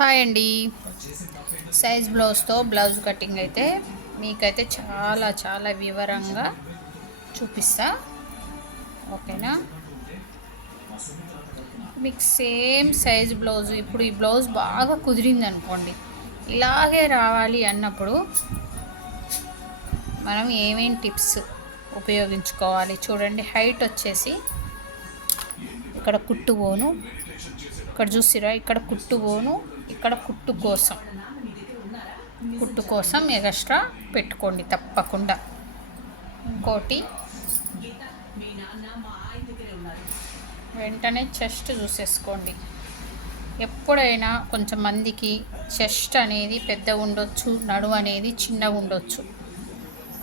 Hi అండి. Size బ్లౌజ్తో blouse cutting అయితే మీకైతే చాలా చాలా వివరంగా చూపిస్తా. ఓకేనా? మీకు సేమ్ సైజ్ బ్లౌజ్ ఇప్పుడు ఈ బ్లౌజ్ బాగా కుదిరింది అనుకోండి, ఇలాగే రావాలి అన్నప్పుడు మనం ఏమేం టిప్స్ ఉపయోగించుకోవాలి చూడండి. హైట్ వచ్చేసి ఇక్కడ కుట్టు పోను, ఇక్కడ చూసిరా, ఇక్కడ కుట్టు పోను, ఇక్కడ కుట్టు కోసం ఎక్స్ట్రా పెట్టుకోండి తప్పకుండా. ఇంకోటి వెంటనే చెస్ట్ చూసేసుకోండి. ఎప్పుడైనా కొంచెం మందికి చెస్ట్ అనేది పెద్ద ఉండొచ్చు, నడుము అనేది చిన్నగా ఉండొచ్చు.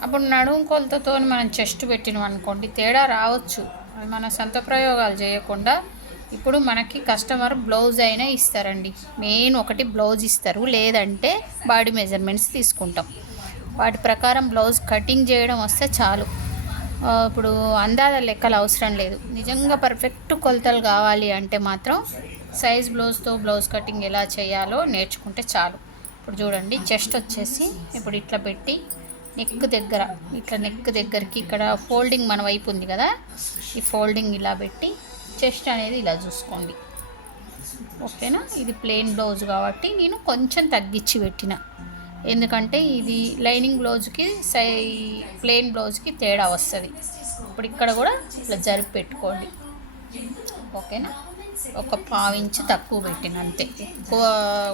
అప్పుడు నడుము కొలతతో మనం చెస్ట్ పెట్టినాం అనుకోండి, తేడా రావచ్చు. అది మన సొంత ప్రయోగాలు చేయకుండా ఇప్పుడు మనకి కస్టమర్ బ్లౌజ్ అయినా ఇస్తారండి. మెయిన్ ఒకటి బ్లౌజ్ ఇస్తారు, లేదంటే బాడీ మెజర్మెంట్స్ తీసుకుంటాం. వాటి ప్రకారం బ్లౌజ్ కటింగ్ చేయడం వస్తే చాలు. ఇప్పుడు అందాల లెక్కలు అవసరం లేదు. నిజంగా పర్ఫెక్ట్ కొలతలు కావాలి అంటే మాత్రం సైజ్ బ్లౌజ్తో బ్లౌజ్ కటింగ్ ఎలా చేయాలో నేర్చుకుంటే చాలు. ఇప్పుడు చూడండి, చెస్ట్ వచ్చేసి ఇప్పుడు ఇట్లా పెట్టి నెక్ దగ్గరికి ఇక్కడ ఫోల్డింగ్ మన వైపు ఉంది కదా, ఈ ఫోల్డింగ్ ఇలా పెట్టి చెస్ట్ అనేది ఇలా చూసుకోండి. ఓకేనా? ఇది ప్లెయిన్ బ్లౌజ్ కాబట్టి నేను కొంచెం తగ్గించి పెట్టిన, ఎందుకంటే ఇది లైనింగ్ బ్లౌజ్కి ప్లెయిన్ బ్లౌజ్కి తేడా వస్తుంది. ఇప్పుడు ఇక్కడ కూడా ఇట్లా జరిపి పెట్టుకోండి. ఓకేనా? ఒక పావించి తక్కువ పెట్టిన, అంతే, ఎక్కువ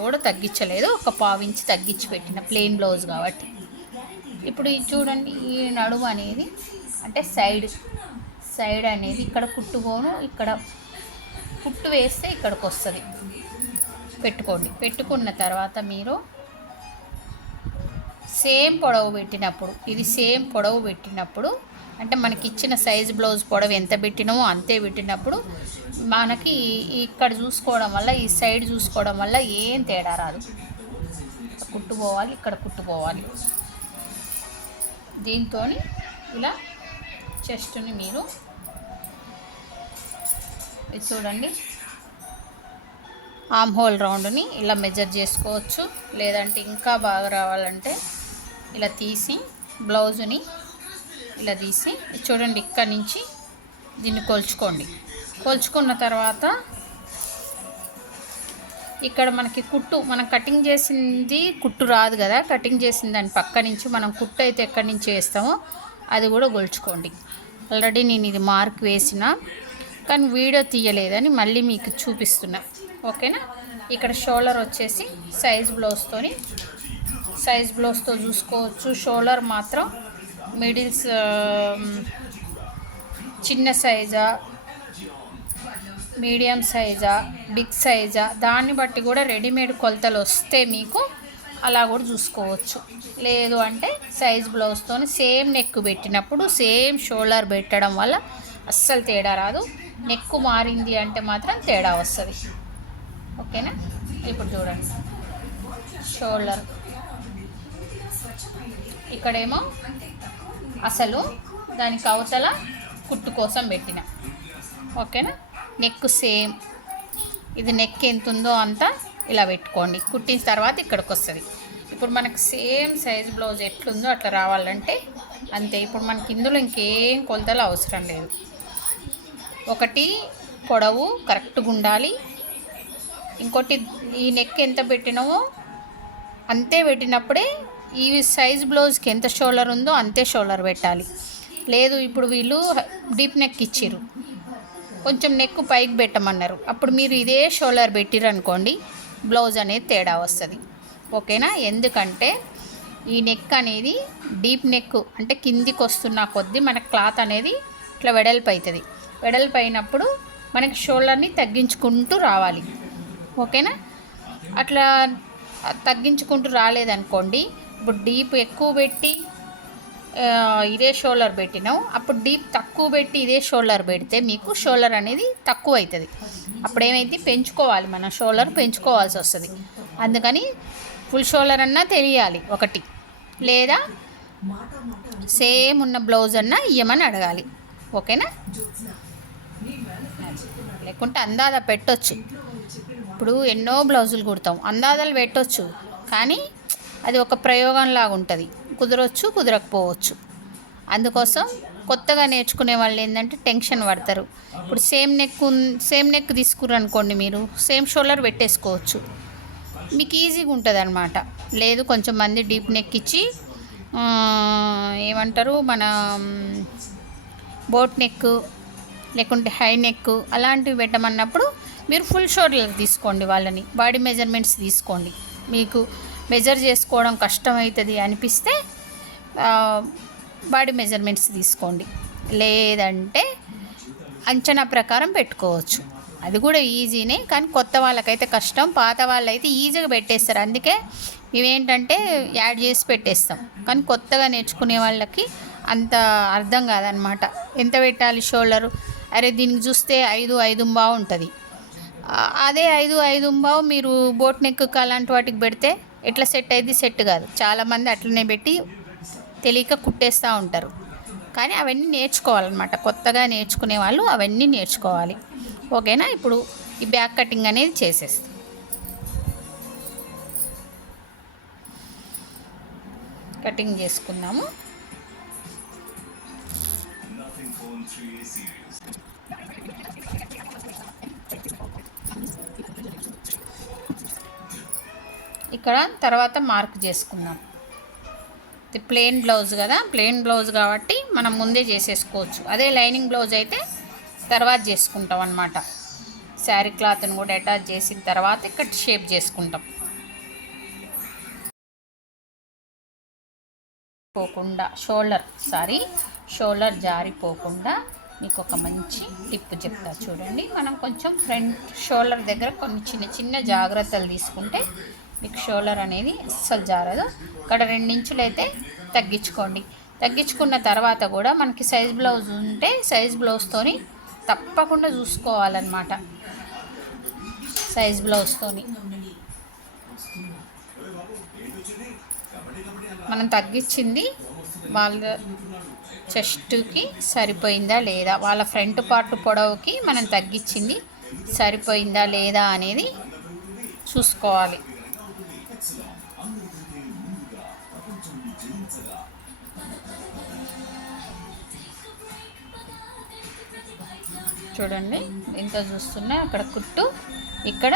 కూడా తగ్గించలేదు, ఒక పావించి తగ్గించి పెట్టిన ప్లెయిన్ బ్లౌజ్ కాబట్టి. ఇప్పుడు ఇది చూడండి, ఈ నడుము అనేది అంటే సైడ్ అనేది ఇక్కడ కుట్టుకోను, ఇక్కడ కుట్టు వేస్తే ఇక్కడికి వస్తుంది. పెట్టుకోండి. పెట్టుకున్న తర్వాత మీరు సేమ్ పొడవు పెట్టినప్పుడు అంటే మనకి ఇచ్చిన సైజ్ బ్లౌజ్ పొడవు ఎంత పెట్టినామో అంతే పెట్టినప్పుడు మనకి ఇక్కడ చూసుకోవడం వల్ల, ఈ సైడ్ చూసుకోవడం వల్ల ఏం తేడా రాదు. కుట్టుకోవాలి, ఇక్కడ కుట్టుకోవాలి. దీంతో ఇలా చెస్ట్ని మీరు ఇది చూడండి, ఆర్మ్ హోల్ రౌండ్ని ఇలా మెజర్ చేసుకోవచ్చు. లేదంటే ఇంకా బాగా రావాలంటే ఇలా తీసి బ్లౌజుని ఇలా తీసి చూడండి, ఇక్కడి నుంచి దీన్ని కొలుచుకోండి. కొలుచుకున్న తర్వాత ఇక్కడ మనకి కుట్టు, మనం కటింగ్ చేసింది కుట్టు రాదు కదా, కటింగ్ చేసిన దాని పక్క నుంచి మనం కుట్టు అయితే ఎక్కడి నుంచి వేస్తామో అది కూడా కొలుచుకోండి. ఆల్రెడీ నేను ఇది మార్క్ వేసిన, కానీ వీడియో తీయలేదని మళ్ళీ మీకు చూపిస్తున్నా. ఓకేనా? ఇక్కడ షోల్డర్ వచ్చేసి సైజ్ బ్లౌజ్తో చూసుకోవచ్చు. షోల్డర్ మాత్రం మిడిల్స్ చిన్న సైజా, మీడియం సైజా, బిగ్ సైజా, దాన్ని బట్టి కూడా రెడీమేడ్ కొలతలు వస్తే మీకు అలా కూడా చూసుకోవచ్చు. లేదు అంటే సైజ్ బ్లౌజ్తో సేమ్ నెక్ పెట్టినప్పుడు సేమ్ షోల్డర్ పెట్టడం వల్ల అస్సలు తేడా రాదు. నెక్ మారింది అంటే మాత్రం తేడా వస్తుంది. ఓకేనా? ఇప్పుడు చూడండి, షోల్డర్ ఇక్కడేమో అసలు దానికి అవతల కుట్టు కోసం పెట్టిన. ఓకేనా? నెక్ సేమ్, ఇది నెక్ ఎంత ఉందో అంతా ఇలా పెట్టుకోండి. కుట్టిన తర్వాత ఇక్కడికి వస్తుంది. ఇప్పుడు మనకు సేమ్ సైజ్ బ్లౌజ్ ఎట్లుందో అట్లా రావాలంటే అంతే. ఇప్పుడు మనకి ఇందులో ఇంకేం కొలతలు అవసరం లేదు. ఒకటి పొడవు కరెక్ట్గా ఉండాలి, ఇంకోటి ఈ నెక్ ఎంత పెట్టినామో అంతే పెట్టినప్పుడే ఈ సైజ్ బ్లౌజ్కి ఎంత షోల్డర్ ఉందో అంతే షోల్డర్ పెట్టాలి. లేదు, ఇప్పుడు వీళ్ళు డీప్ నెక్ ఇచ్చిర్రు, కొంచెం నెక్ పైకి పెట్టమన్నారు, అప్పుడు మీరు ఇదే షోల్డర్ పెట్టిర్రు అనుకోండి, బ్లౌజ్ అనేది తేడా వస్తుంది. ఓకేనా? ఎందుకంటే ఈ నెక్ అనేది డీప్ నెక్ అంటే కిందికి వస్తున్న కొద్దీ మన క్లాత్ అనేది ఇట్లా వెడల్పు అవుతుంది. వెడల్పు అయినప్పుడు మనకి షోల్డర్ని తగ్గించుకుంటూ రావాలి. ఓకేనా? అట్లా తగ్గించుకుంటూ రాలేదనుకోండి, ఇప్పుడు డీప్ ఎక్కువ పెట్టి ఇదే షోల్డర్ పెట్టినాం, అప్పుడు డీప్ తక్కువ పెట్టి ఇదే షోల్డర్ పెడితే మీకు షోల్డర్ అనేది తక్కువ అవుతుంది. అప్పుడు ఏమైంది, పెంచుకోవాలి, మన షోల్డర్ పెంచుకోవాల్సి వస్తుంది. అందుకని ఫుల్ షోల్డర్ అన్నా తెలియాలి ఒకటి, లేదా సేమ్ ఉన్న బ్లౌజ్ అన్నా ఇవ్వమని అడగాలి. ఓకేనా? లేకుంటే అందాదా పెట్టొచ్చు. ఇప్పుడు ఎన్నో బ్లౌజులు కుడతాం, అందాదాలు పెట్టొచ్చు, కానీ అది ఒక ప్రయోగంలాగా ఉంటుంది, కుదరొచ్చు కుదరకపోవచ్చు. అందుకోసం కొత్తగా నేర్చుకునే వాళ్ళు ఏంటంటే టెన్షన్ పడతారు. ఇప్పుడు సేమ్ నెక్ తీసుకుర్రు అనుకోండి, మీరు సేమ్ షోల్డర్ పెట్టేసుకోవచ్చు, మీకు ఈజీగా ఉంటుంది అనమాట. లేదు కొంచెం మంది డీప్ నెక్ ఇచ్చి ఏమంటారు మన బోట్ నెక్ లేకుంటే హై నెక్ అలాంటివి పెట్టమన్నప్పుడు మీరు ఫుల్ షోల్డర్ తీసుకోండి, వాళ్ళని బాడీ మెజర్మెంట్స్ తీసుకోండి. మీకు మెజర్ చేసుకోవడం కష్టమవుతుంది అనిపిస్తే బాడీ మెజర్మెంట్స్ తీసుకోండి, లేదంటే అంచనా ప్రకారం పెట్టుకోవచ్చు. అది కూడా ఈజీనే, కానీ కొత్త వాళ్ళకైతే కష్టం, పాత వాళ్ళైతే ఈజీగా పెట్టేస్తారు. అందుకే ఇవేంటంటే యాడ్ చేసి పెట్టేస్తాం, కానీ కొత్తగా నేర్చుకునే వాళ్ళకి అంత అర్థం కాదనమాట. ఎంత పెట్టాలి షోల్డరు, అరే దీనికి చూస్తే 5 బాగుంటుంది, అదే 5 బావు మీరు బోట్ నెక్ అలాంటి వాటికి పెడితే ఎట్లా సెట్ అయ్యింది, సెట్ కాదు. చాలామంది అట్లనే పెట్టి తెలియక కుట్టేస్తూ ఉంటారు, కానీ అవన్నీ నేర్చుకోవాలన్నమాట. కొత్తగా నేర్చుకునే వాళ్ళు అవన్నీ నేర్చుకోవాలి. ఓకేనా? ఇప్పుడు ఈ బ్యాక్ కటింగ్ అనేది చేసేస్తాం. కటింగ్ చేసుకుందాము. ఇక్కడ తర్వాత మార్క్ చేసుకుందాం. ఇది ప్లెయిన్ బ్లౌజ్ కదా, ప్లెయిన్ బ్లౌజ్ కాబట్టి మనం ముందే చేసేసుకోవచ్చు. అదే లైనింగ్ బ్లౌజ్ అయితే తర్వాత చేసుకుంటాం అన్నమాట. శారీ క్లాత్ని కూడా అటాచ్ చేసిన తర్వాత ఇక్కడ షేప్ చేసుకుంటాం. పోకుండా షోల్డర్ జారిపోకుండా మీకు ఒక మంచి టిప్ చెప్తా చూడండి. మనం కొంచెం ఫ్రంట్ షోల్డర్ దగ్గర కొన్ని చిన్న జాగ్రత్తలు తీసుకుంటే మీకు షోల్డర్ అనేది అస్సలు జారదు. ఇక్కడ 2 ఇంచులు అయితే తగ్గించుకోండి. తగ్గించుకున్న తర్వాత కూడా మనకి సైజ్ బ్లౌజ్ ఉంటే సైజ్ బ్లౌజ్తోని తప్పకుండా చూసుకోవాలన్నమాట. సైజ్ బ్లౌజ్తోని మనం తగ్గించింది వాళ్ళ చెస్ట్కి సరిపోయిందా లేదా, వాళ్ళ ఫ్రంట్ పార్ట్ పొడవుకి మనం తగ్గించింది సరిపోయిందా లేదా అనేది చూసుకోవాలి. చూడండి ఎంత చూస్తున్నా, అక్కడ కుట్టు, ఇక్కడ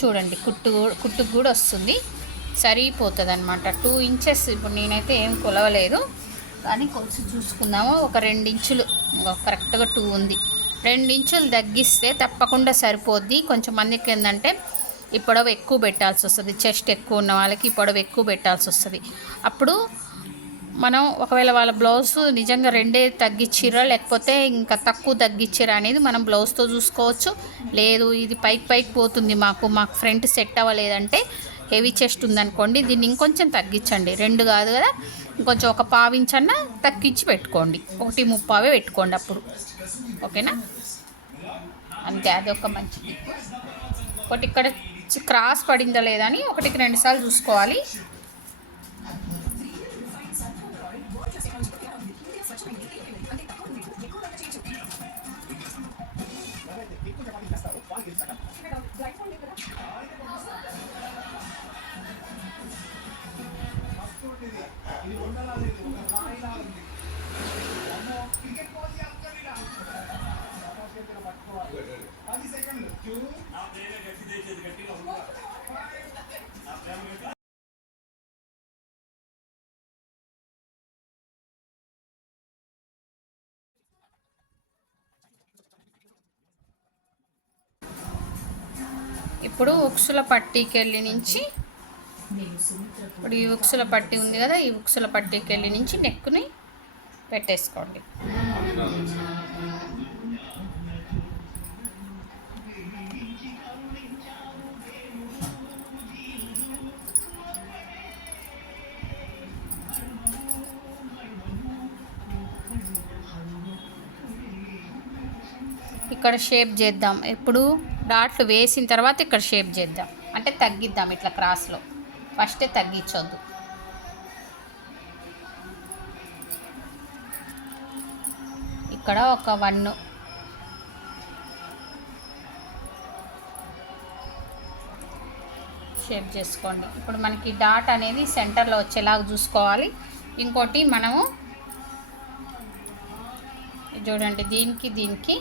చూడండి కుట్టుకు కూడా వస్తుంది, సరిపోతుంది అనమాట. 2 ఇంచెస్ ఇప్పుడు నేనైతే ఏం కొలవలేదు, కానీ కొలిసి చూసుకుందాము. ఒక 2 ఇంచులు కరెక్ట్గా 2 ఉంది. 2 ఇంచులు తగ్గిస్తే తప్పకుండా సరిపోద్ది. కొంచెం మందికి ఏంటంటే ఈ పొడవు ఎక్కువ పెట్టాల్సి వస్తుంది, చెస్ట్ ఎక్కువ ఉన్న వాళ్ళకి ఈ పొడవు ఎక్కువ పెట్టాల్సి వస్తుంది. అప్పుడు మనం ఒకవేళ వాళ్ళ బ్లౌజ్ నిజంగా 2 తగ్గించిరా లేకపోతే ఇంకా తక్కువ తగ్గించిరా అనేది మనం బ్లౌజ్తో చూసుకోవచ్చు. లేదు ఇది పైకి పోతుంది, మాకు ఫ్రంట్ సెట్ అవ్వలేదంటే, హెవీ చెస్ట్ ఉందనుకోండి, దీన్ని ఇంకొంచెం తగ్గించండి. 2 కాదు కదా, ఇంకొంచెం ఒక 1/2 ఇంచన్నా తగ్గించి పెట్టుకోండి, 1/3 పెట్టుకోండి అప్పుడు. ఓకేనా? అంతే, అదొక మంచిది. ఒకటి ఇక్కడ క్రాస్ పడిందా లేదా అని 1కి 2 సార్లు చూసుకోవాలి. ఇప్పుడు ఉక్సుల పట్టీకి వెళ్ళి నుంచి, ఇప్పుడు ఈ ఉక్సుల పట్టీ ఉంది కదా, ఈ ఉక్సుల పట్టీకి వెళ్ళి నుంచి నెక్కుని పెట్టేసుకోండి. ఇక్కడ షేప్ చేద్దాం. ఇప్పుడు డాట్లు వేసిన తర్వాత ఇక్కడ షేప్ చేద్దాం, అంటే తగ్గిద్దాం. ఇట్లా క్రాస్లో ఫస్టే తగ్గించొద్దు. ఇక్కడ ఒక 1 షేప్ చేసుకోండి. ఇప్పుడు మనకి డాట్ అనేది సెంటర్లో వచ్చేలాగా చూసుకోవాలి. ఇంకోటి మనము చూడండి, దీనికి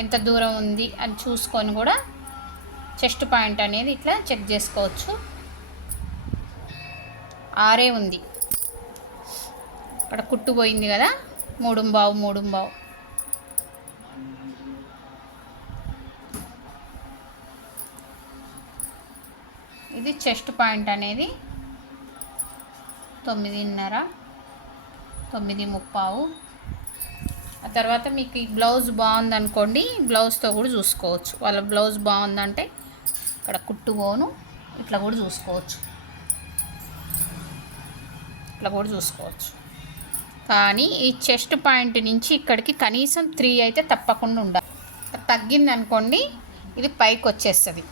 ఎంత దూరం ఉంది అని చూసుకొని కూడా చెస్ట్ పాయింట్ అనేది ఇట్లా చెక్ చేసుకోవచ్చు. 6 ఉంది, ఇక్కడ కుట్టు పోయింది కదా, 3.5 ఇది చెస్ట్ పాయింట్ అనేది 9.5, 9.35. ఆ తర్వాత మీకు ఈ బ్లౌజ్ బాగుందనుకోండి, బ్లౌజ్తో కూడా చూసుకోవచ్చు. వాళ్ళ బ్లౌజ్ బాగుందంటే ఇక్కడ కుట్టు పోను ఇట్లా కూడా చూసుకోవచ్చు, కానీ ఈ చెస్ట్ పాయింట్ నుంచి ఇక్కడికి కనీసం 3 అయితే తప్పకుండా ఉండాలి. తగ్గింది అనుకోండి ఇది పైకి వచ్చేస్తుంది.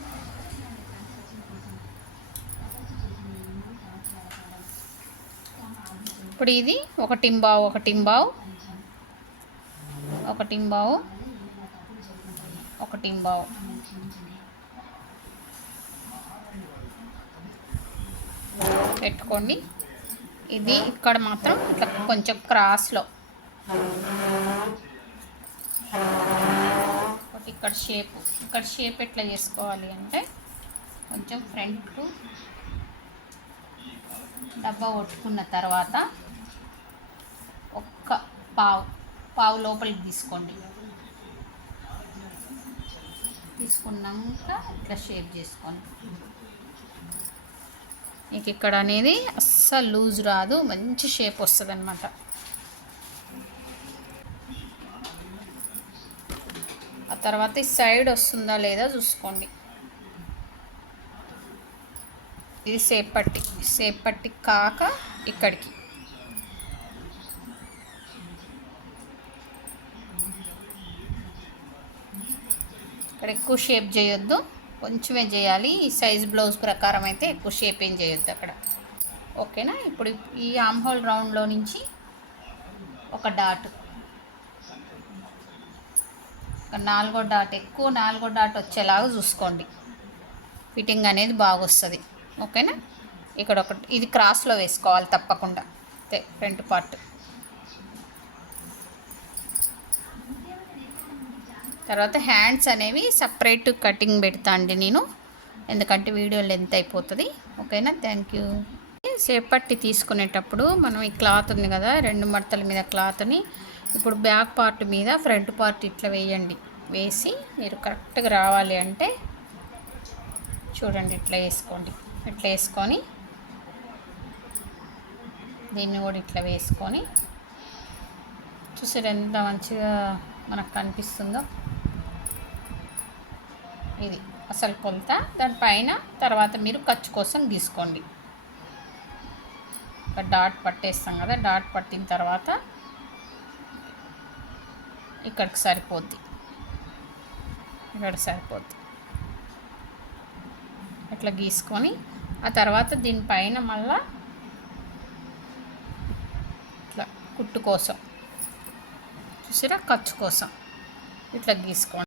ఇప్పుడు ఇది 1.5 పెట్టుకోండి. ఇది ఇక్కడ మాత్రం ఇట్లా కొంచెం క్రాస్లో ఇక్కడ షేప్ ఎట్లా చేసుకోవాలి అంటే కొంచెం ఫ్రంట్కు డబ్బా కొట్టుకున్న తర్వాత ఒక్క పావు లోపలికి తీసుకోండి. తీసుకున్నాక ఇట్లా షేప్ చేసుకోండి. మీకు ఇక్కడ అనేది అస్సలు లూజ్ రాదు, మంచి షేప్ వస్తుంది అన్నమాట. ఆ తర్వాత ఈ సైడ్ వస్తుందా లేదా చూసుకోండి. ఇది సేప్ పట్టి కాక ఇక్కడికి ఇక్కడ ఎక్కువ షేప్ చేయొద్దు, కొంచెమే చేయాలి. ఈ సైజ్ బ్లౌజ్ ప్రకారం అయితే ఎక్కువ షేప్ ఏం చేయొద్దు అక్కడ. ఓకేనా? ఇప్పుడు ఈ ఆమ్ హోల్ రౌండ్లో నుంచి ఒక డాట్, ఒక 4వ డాట్, ఎక్కువ 4వ డాట్ వచ్చేలాగా చూసుకోండి. ఫిట్టింగ్ అనేది బాగా వస్తుంది. ఓకేనా? ఇక్కడ ఒకటి ఇది క్రాస్లో వేసుకోవాలి తప్పకుండా, అంతే ఫ్రంట్ పార్ట్. తర్వాత హ్యాండ్స్ అనేవి సపరేట్ కటింగ్ పెడతా అండి నేను, ఎందుకంటే వీడియో లెంత్ అయిపోతుంది. ఓకేనా? Thank you. సేపట్టి తీసుకునేటప్పుడు మనం ఈ క్లాత్ ఉంది కదా, 2 మడతల మీద క్లాత్ని ఇప్పుడు బ్యాక్ పార్ట్ మీద ఫ్రంట్ పార్ట్ ఇట్లా వేయండి. వేసి మీరు కరెక్ట్గా రావాలి అంటే చూడండి, ఇట్లా వేసుకోండి. ఇట్లా వేసుకొని దీన్ని కూడా ఇట్లా వేసుకొని చూసారు ఎంత మంచిగా మనకు కనిపిస్తుందో. ఇది అసలు కొలత. దానిపైన తర్వాత మీరు ఖర్చు కోసం గీసుకోండి. ఒక డాట్ పట్టేస్తాం కదా, డాట్ పట్టిన తర్వాత ఇక్కడికి సరిపోద్ది, ఇట్లా గీసుకొని ఆ తర్వాత దీనిపైన మళ్ళా ఇట్లా కుట్టు కోసం చూసారా, ఖర్చు కోసం ఇట్లా గీసుకోండి.